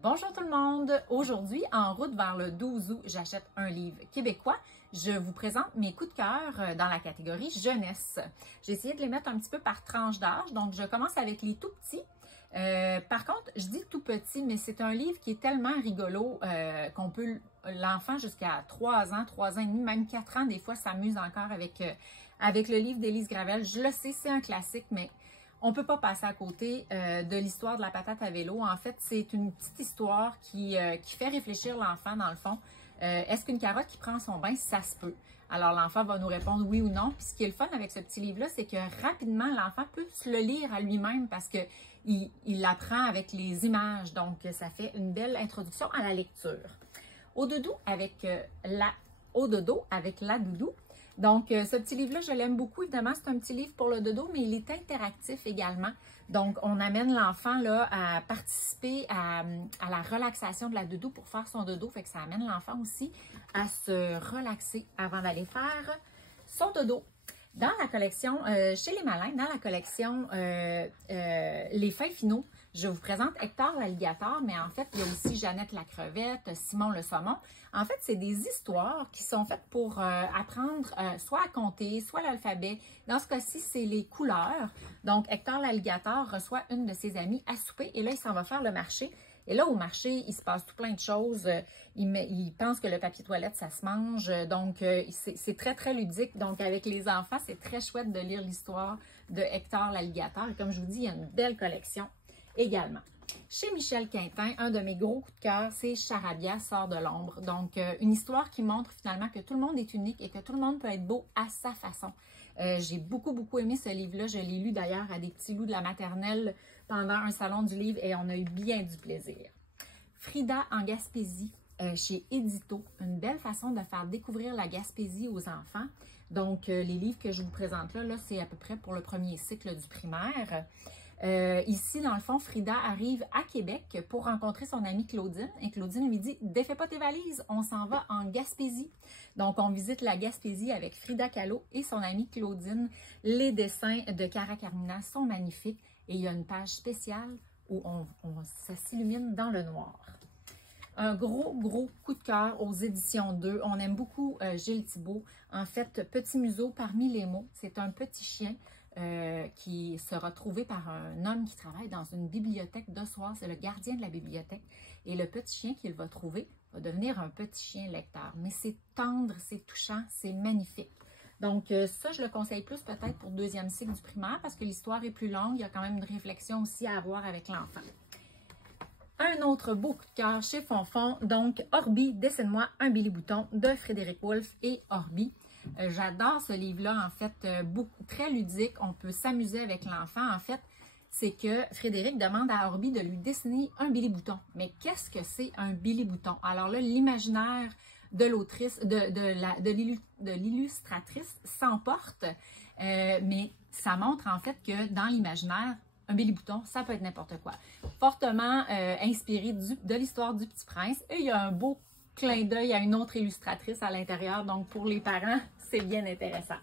Bonjour tout le monde! Aujourd'hui, en route vers le 12 août, j'achète un livre québécois. Je vous présente mes coups de cœur dans la catégorie jeunesse. J'ai essayé de les mettre un petit peu par tranche d'âge, donc je commence avec les tout petits. Par contre, je dis tout petit, mais c'est un livre qui est tellement rigolo qu'on peut, l'enfant jusqu'à 3 ans, 3 ans et demi, même 4 ans, des fois s'amuse encore avec le livre d'Élise Gravel. Je le sais, c'est un classique, mais on ne peut pas passer à côté de l'histoire de la patate à vélo. En fait, c'est une petite histoire qui fait réfléchir l'enfant dans le fond. Est-ce qu'une carotte qui prend son bain, ça se peut? Alors, l'enfant va nous répondre oui ou non. Puis, ce qui est le fun avec ce petit livre-là, c'est que rapidement, l'enfant peut se le lire à lui-même parce qu'il l'apprend avec les images. Donc, ça fait une belle introduction à la lecture. Au dodo avec la doudou. Donc, ce petit livre-là, je l'aime beaucoup. Évidemment, c'est un petit livre pour le dodo, mais il est interactif également. Donc, on amène l'enfant là à participer à la relaxation de la dodo pour faire son dodo. Fait que ça amène l'enfant aussi à se relaxer avant d'aller faire son dodo. Dans la collection, chez les Malins, dans la collection Les Fins finaux, je vous présente Hector l'alligator, mais en fait, il y a aussi Jeannette la crevette, Simon le saumon. En fait, c'est des histoires qui sont faites pour apprendre soit à compter, soit l'alphabet. Dans ce cas-ci, c'est les couleurs. Donc, Hector l'alligator reçoit une de ses amies à souper et là, il s'en va faire le marché. Et là, au marché, il se passe tout plein de choses. Il pense que le papier toilette, ça se mange. Donc, c'est très, très ludique. Donc, avec les enfants, c'est très chouette de lire l'histoire de Hector l'alligator. Et comme je vous dis, il y a une belle collection également. Chez Michel Quintin, un de mes gros coups de cœur, c'est Charabia sort de l'ombre. Donc, une histoire qui montre finalement que tout le monde est unique et que tout le monde peut être beau à sa façon. J'ai beaucoup, beaucoup aimé ce livre-là. Je l'ai lu d'ailleurs à des petits loups de la maternelle pendant un salon du livre et on a eu bien du plaisir. Frida en Gaspésie, chez Édito. Une belle façon de faire découvrir la Gaspésie aux enfants. Donc, les livres que je vous présente là c'est à peu près pour le premier cycle du primaire. Ici, dans le fond, Frida arrive à Québec pour rencontrer son amie Claudine. Et Claudine lui dit « Défais pas tes valises, on s'en va en Gaspésie. » Donc, on visite la Gaspésie avec Frida Kahlo et son amie Claudine. Les dessins de Cara Carmina sont magnifiques. Et il y a une page spéciale où ça s'illumine dans le noir. Un gros, gros coup de cœur aux éditions 2. On aime beaucoup Gilles Thibault. En fait, Petit Museau parmi les mots, c'est un petit chien qui sera trouvé par un homme qui travaille dans une bibliothèque de soir. C'est le gardien de la bibliothèque. Et le petit chien qu'il va trouver va devenir un petit chien lecteur. Mais c'est tendre, c'est touchant, c'est magnifique. Donc ça, je le conseille plus peut-être pour le deuxième cycle du primaire parce que l'histoire est plus longue. Il y a quand même une réflexion aussi à avoir avec l'enfant. Un autre beau coup de cœur chez Fonfon, donc Orbi, dessine-moi un Billy Bouton de Frédéric Wolff et Orbi. J'adore ce livre-là, en fait, très ludique. On peut s'amuser avec l'enfant. En fait, c'est que Frédéric demande à Orbi de lui dessiner un Billy Bouton. Mais qu'est-ce que c'est un Billy Bouton? Alors là, l'imaginaire de l'autrice, de l'illustratrice s'emporte, mais ça montre en fait que dans l'imaginaire, un Billy Bouton, ça peut être n'importe quoi. Fortement inspiré de l'histoire du Petit Prince. Et il y a un beau clin d'œil à une autre illustratrice à l'intérieur. Donc, pour les parents, c'est bien intéressant.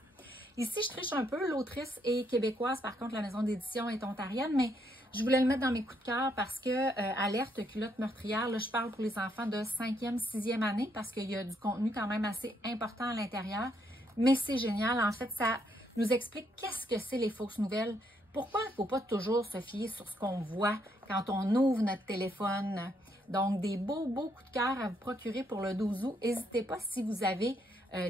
Ici, je triche un peu. L'autrice est québécoise. Par contre, la maison d'édition est ontarienne. Mais je voulais le mettre dans mes coups de cœur parce que Alerte culotte meurtrière, là, je parle pour les enfants de 5e, 6e année parce qu'il y a du contenu quand même assez important à l'intérieur. Mais c'est génial. En fait, ça nous explique qu'est-ce que c'est les fausses nouvelles. Pourquoi il ne faut pas toujours se fier sur ce qu'on voit quand on ouvre notre téléphone? Donc, des beaux, beaux coups de cœur à vous procurer pour le 12 août. N'hésitez pas si vous avez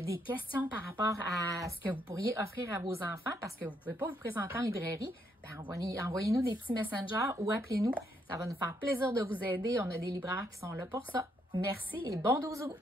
des questions par rapport à ce que vous pourriez offrir à vos enfants parce que vous ne pouvez pas vous présenter en librairie. Envoyez-nous des petits messengers ou appelez-nous. Ça va nous faire plaisir de vous aider. On a des libraires qui sont là pour ça. Merci et bon 12 août!